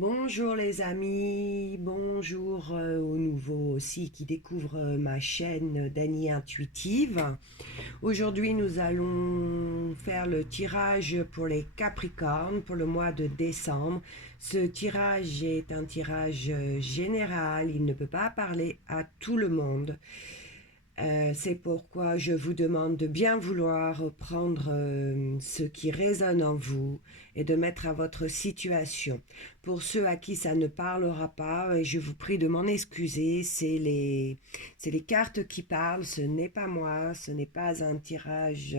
Bonjour les amis, bonjour aux nouveaux aussi qui découvrent ma chaîne Dany Intuitive. Aujourd'hui nous allons faire le tirage pour les Capricornes pour le mois de décembre. Ce tirage est un tirage général, il ne peut pas parler à tout le monde. C'est pourquoi je vous demande de bien vouloir prendre ce qui résonne en vous et de mettre à votre situation. Pour ceux à qui ça ne parlera pas, je vous prie de m'en excuser. C'est les cartes qui parlent, ce n'est pas moi, ce n'est pas un tirage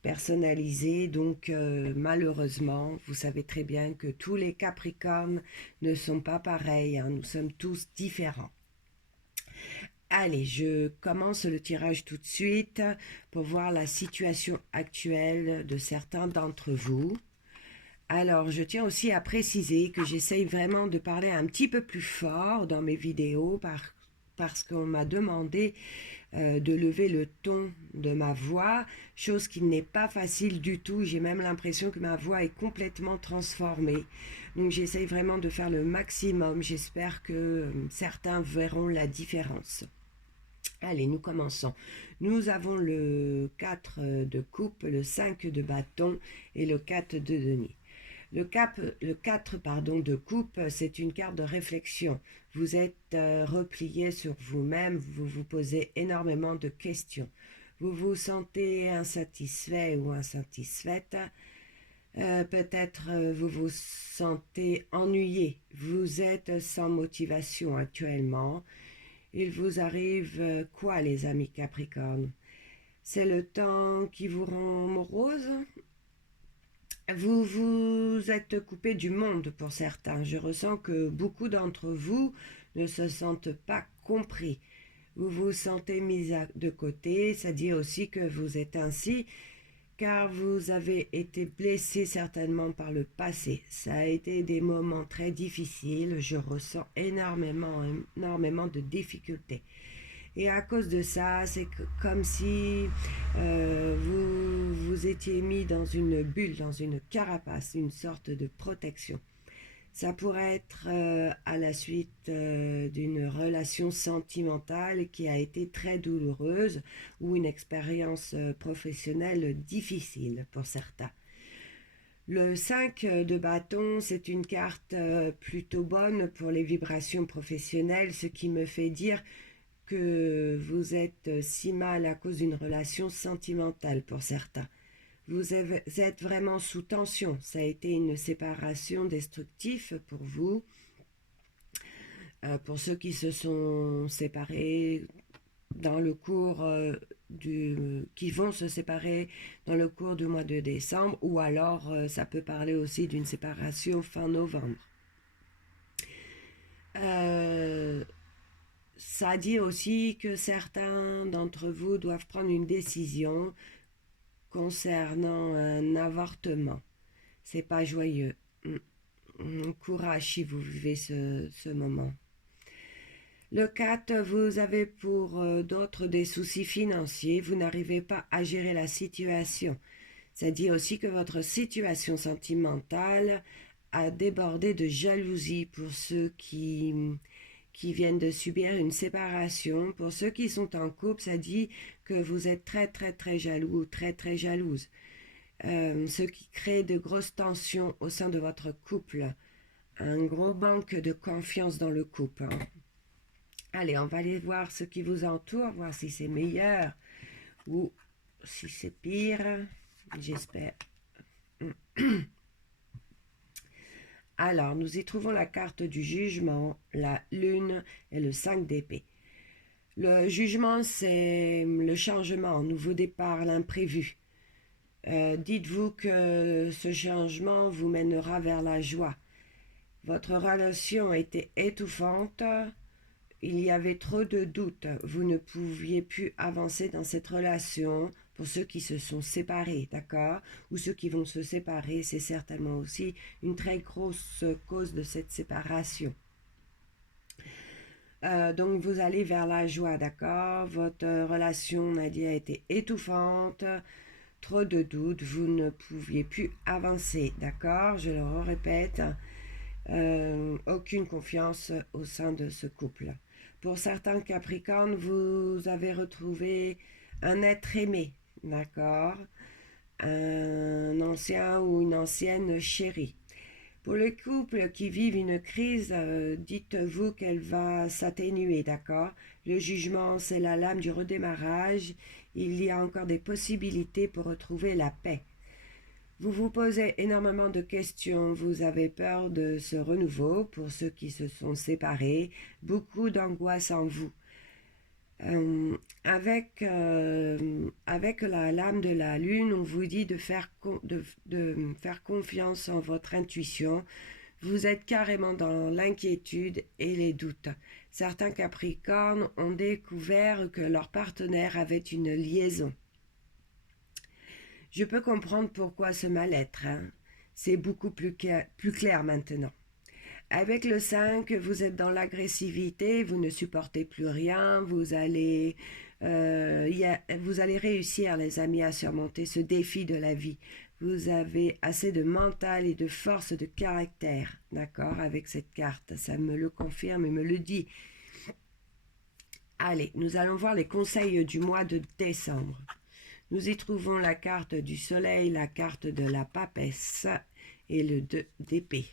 personnalisé. Donc malheureusement, vous savez très bien que tous les Capricornes ne sont pas pareils, hein, nous sommes tous différents. Allez, je commence le tirage tout de suite pour voir la situation actuelle de certains d'entre vous. Alors, je tiens aussi à préciser que j'essaye vraiment de parler un petit peu plus fort dans mes vidéos parce qu'on m'a demandé de lever le ton de ma voix, chose qui n'est pas facile du tout. J'ai même l'impression que ma voix est complètement transformée. Donc, j'essaye vraiment de faire le maximum. J'espère que certains verront la différence. Allez, nous commençons. Nous avons le 4 de coupe, le 5 de bâton et le 4 de denier. Le 4 de coupe, c'est une carte de réflexion. Vous êtes replié sur vous-même, vous vous posez énormément de questions. Vous vous sentez insatisfait ou insatisfaite. Peut-être vous vous sentez ennuyé. Vous êtes sans motivation actuellement. Il vous arrive quoi, les amis Capricorne? C'est le temps qui vous rend morose? Vous vous êtes coupé du monde pour certains. Je ressens que beaucoup d'entre vous ne se sentent pas compris. Vous vous sentez mis de côté, ça dit aussi que vous êtes ainsi car vous avez été blessé certainement par le passé. Ça a été des moments très difficiles, je ressens énormément de difficultés. Et à cause de ça, c'est comme si vous vous étiez mis dans une bulle, dans une carapace, une sorte de protection. Ça pourrait être à la suite d'une relation sentimentale qui a été très douloureuse ou une expérience professionnelle difficile pour certains. Le 5 de bâton, c'est une carte plutôt bonne pour les vibrations professionnelles, ce qui me fait dire que vous êtes si mal à cause d'une relation sentimentale pour certains. Vous êtes vraiment sous tension. Ça a été une séparation destructive pour vous. Pour ceux qui se sont séparés dans le cours qui vont se séparer dans le cours du mois de décembre, ou alors ça peut parler aussi d'une séparation fin novembre. Ça dit aussi que certains d'entre vous doivent prendre une décision concernant un avortement. C'est pas joyeux. Courage si vous vivez ce moment. Le 4, vous avez pour d'autres des soucis financiers. Vous n'arrivez pas à gérer la situation. Ça dit aussi que votre situation sentimentale a débordé de jalousie pour ceux qui viennent de subir une séparation. Pour ceux qui sont en couple, ça dit que vous êtes très très très jaloux, très très jalouse. Ce qui crée de grosses tensions au sein de votre couple. Un gros manque de confiance dans le couple. Hein. Allez, on va aller voir ce qui vous entoure, voir si c'est meilleur ou si c'est pire. J'espère. Alors, nous y trouvons la carte du jugement, la lune et le 5 d'épée. Le jugement, c'est le changement, un nouveau départ, l'imprévu. Dites-vous que ce changement vous mènera vers la joie. Votre relation était étouffante, il y avait trop de doutes, vous ne pouviez plus avancer dans cette relation. Pour ceux qui se sont séparés, d'accord, ou ceux qui vont se séparer, c'est certainement aussi une très grosse cause de cette séparation. Donc vous allez vers la joie, d'accord. Votre relation, on a dit, a été étouffante, trop de doutes, vous ne pouviez plus avancer, d'accord. Je le répète. aucune confiance au sein de ce couple. Pour certains Capricornes, vous avez retrouvé un être aimé, d'accord? Un ancien ou une ancienne chérie. Pour les couples qui vivent une crise, dites-vous qu'elle va s'atténuer, d'accord? Le jugement, c'est la lame du redémarrage. Il y a encore des possibilités pour retrouver la paix. Vous vous posez énormément de questions, vous avez peur de ce renouveau pour ceux qui se sont séparés, beaucoup d'angoisse en vous. Avec la lame de la lune, on vous dit de faire confiance en votre intuition. Vous êtes carrément dans l'inquiétude et les doutes. Certains Capricornes ont découvert que leur partenaire avait une liaison. Je peux comprendre pourquoi ce mal-être. C'est beaucoup plus clair maintenant. Avec le 5, vous êtes dans l'agressivité, vous ne supportez plus rien, vous allez réussir, les amis, à surmonter ce défi de la vie. Vous avez assez de mental et de force de caractère, d'accord, avec cette carte. Ça me le confirme et me le dit. Allez, nous allons voir les conseils du mois de décembre. Nous y trouvons la carte du soleil, la carte de la papesse et le 2 d'épée.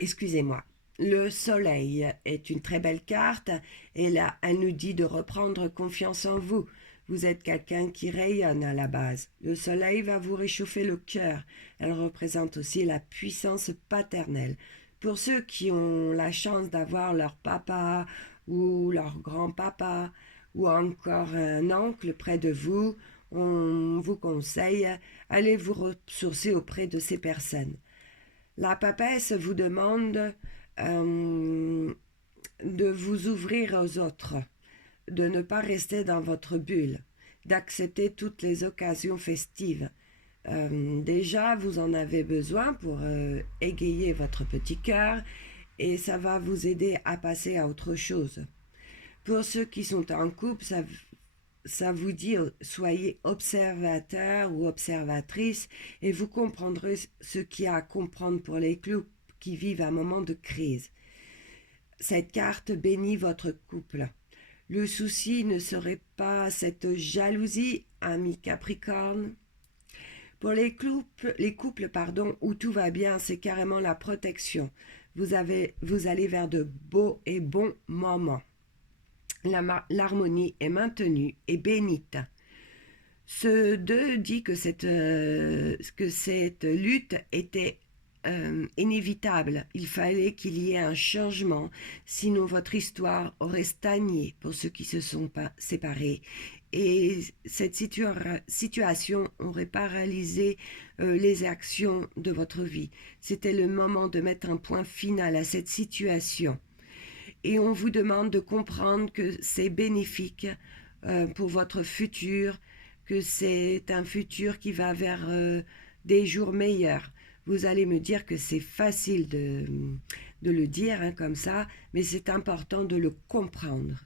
Excusez-moi. Le soleil est une très belle carte et là, elle nous dit de reprendre confiance en vous. Vous êtes quelqu'un qui rayonne à la base. Le soleil va vous réchauffer le cœur. Elle représente aussi la puissance paternelle. Pour ceux qui ont la chance d'avoir leur papa ou leur grand-papa ou encore un oncle près de vous, on vous conseille, allez vous ressourcer auprès de ces personnes. La papesse vous demande de vous ouvrir aux autres, de ne pas rester dans votre bulle, d'accepter toutes les occasions festives. Déjà, vous en avez besoin pour égayer votre petit cœur et ça va vous aider à passer à autre chose. Pour ceux qui sont en couple, ça vous dit soyez observateur ou observatrice et vous comprendrez ce qu'il y a à comprendre pour les couples qui vivent un moment de crise. Cette carte bénit votre couple. Le souci ne serait pas cette jalousie, ami Capricorne. Pour les couples où tout va bien, c'est carrément la protection. Vous allez vers de beaux et bons moments. L'harmonie est maintenue et bénite. Ce 2 dit que cette lutte était inévitable. Il fallait qu'il y ait un changement, sinon votre histoire aurait stagné pour ceux qui se sont pas séparés. Et cette situation aurait paralysé les actions de votre vie. C'était le moment de mettre un point final à cette situation. Et on vous demande de comprendre que c'est bénéfique pour votre futur, que c'est un futur qui va vers des jours meilleurs. Vous allez me dire que c'est facile de le dire comme ça, mais c'est important de le comprendre.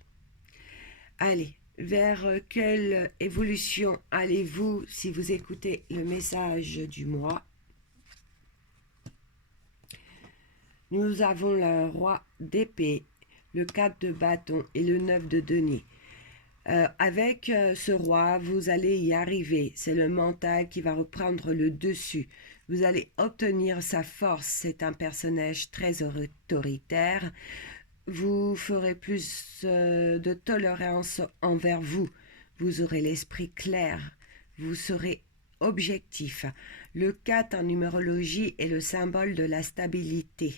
Allez, vers quelle évolution allez-vous si vous écoutez le message du mois? Nous avons le roi d'épée, le 4 de bâton et le 9 de denier. Avec ce roi, vous allez y arriver. C'est le mental qui va reprendre le dessus. Vous allez obtenir sa force. C'est un personnage très autoritaire. Vous ferez plus de tolérance envers vous. Vous aurez l'esprit clair. Vous serez objectif. Le 4 en numérologie est le symbole de la stabilité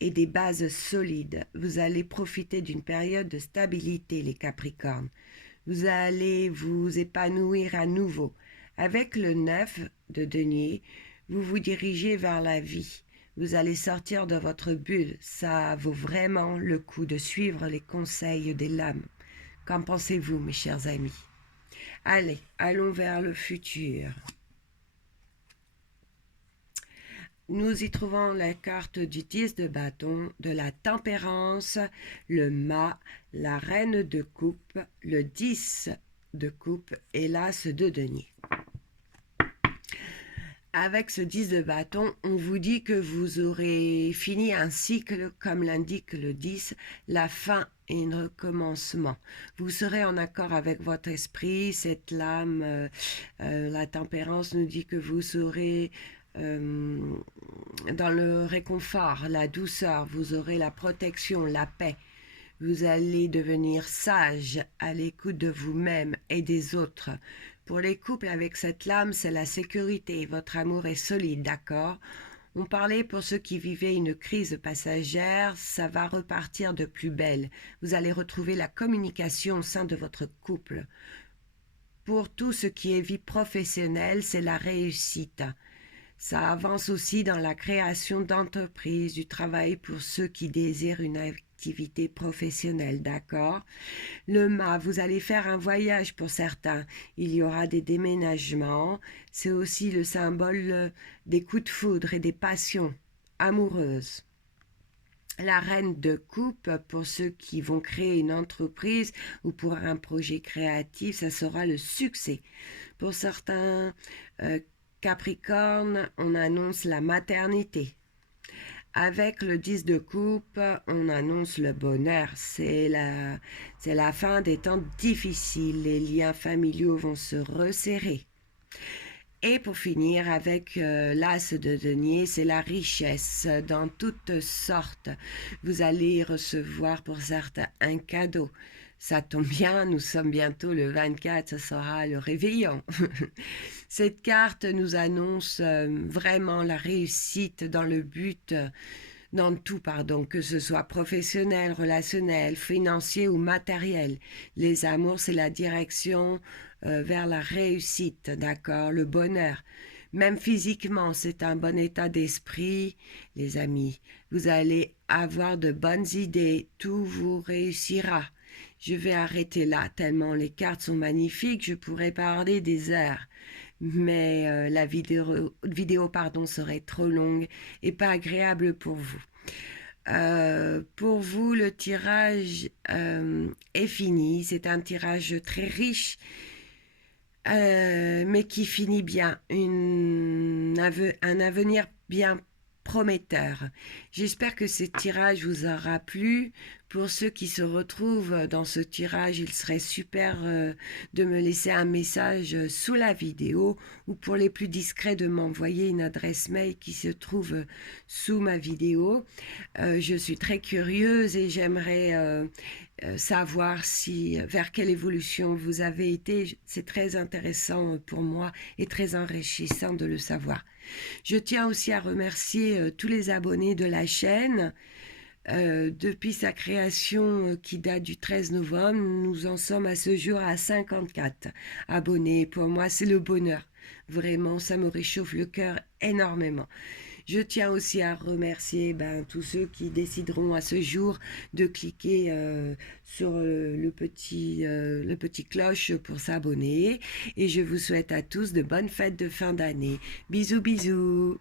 et des bases solides. Vous allez profiter d'une période de stabilité, les Capricornes. Vous allez vous épanouir à nouveau. Avec le 9 de denier, vous vous dirigez vers la vie. Vous allez sortir de votre bulle. Ça vaut vraiment le coup de suivre les conseils des lames. Qu'en pensez-vous, mes chers amis? Allez, allons vers le futur. Nous y trouvons la carte du 10 de bâton, de la tempérance, le mât, la reine de coupe, le 10 de coupe et l'as de denier. avec ce 10 de bâton, on vous dit que vous aurez fini un cycle, comme l'indique le 10, la fin et un recommencement. Vous serez en accord avec votre esprit, cette lame, la tempérance nous dit que vous serez dans le réconfort, la douceur, vous aurez la protection, la paix. Vous allez devenir sage, à l'écoute de vous-même et des autres. Pour les couples avec cette lame, c'est la sécurité. Votre amour est solide, d'accord? On parlait pour ceux qui vivaient une crise passagère, ça va repartir de plus belle. Vous allez retrouver la communication au sein de votre couple. Pour tout ce qui est vie professionnelle, c'est la réussite. Ça avance aussi dans la création d'entreprises, du travail pour ceux qui désirent une activité professionnelle, d'accord? Le mât, vous allez faire un voyage pour certains. Il y aura des déménagements. C'est aussi le symbole des coups de foudre et des passions amoureuses. La reine de coupe, pour ceux qui vont créer une entreprise ou pour un projet créatif, ça sera le succès. Pour certains Capricorne, on annonce la maternité. Avec le 10 de coupe, on annonce le bonheur. C'est la fin des temps difficiles. Les liens familiaux vont se resserrer. Et pour finir, avec l'as de denier, c'est la richesse dans toutes sortes. Vous allez recevoir pour certains un cadeau. Ça tombe bien, nous sommes bientôt le 24, ce sera le réveillon. Cette carte nous annonce vraiment la réussite dans le but, dans tout, pardon, que ce soit professionnel, relationnel, financier ou matériel. Les amours, c'est la direction vers la réussite, d'accord, le bonheur. Même physiquement, c'est un bon état d'esprit, les amis. Vous allez avoir de bonnes idées, tout vous réussira. Je vais arrêter là, tellement les cartes sont magnifiques, je pourrais parler des heures. Mais la vidéo serait trop longue et pas agréable pour vous. Pour vous, le tirage est fini. C'est un tirage très riche, mais qui finit bien. Un avenir bien prometteur. J'espère que ce tirage vous aura plu. Pour ceux qui se retrouvent dans ce tirage, il serait super de me laisser un message sous la vidéo ou pour les plus discrets de m'envoyer une adresse mail qui se trouve sous ma vidéo. Je suis très curieuse et j'aimerais savoir vers quelle évolution vous avez été. C'est très intéressant pour moi et très enrichissant de le savoir. Je tiens aussi à remercier tous les abonnés de la chaîne. Depuis sa création qui date du 13 novembre, nous en sommes à ce jour à 54 abonnés. Pour moi, c'est le bonheur. Vraiment, ça me réchauffe le cœur énormément. Je tiens aussi à remercier tous ceux qui décideront à ce jour de cliquer sur le petit cloche pour s'abonner. Et je vous souhaite à tous de bonnes fêtes de fin d'année. Bisous, bisous.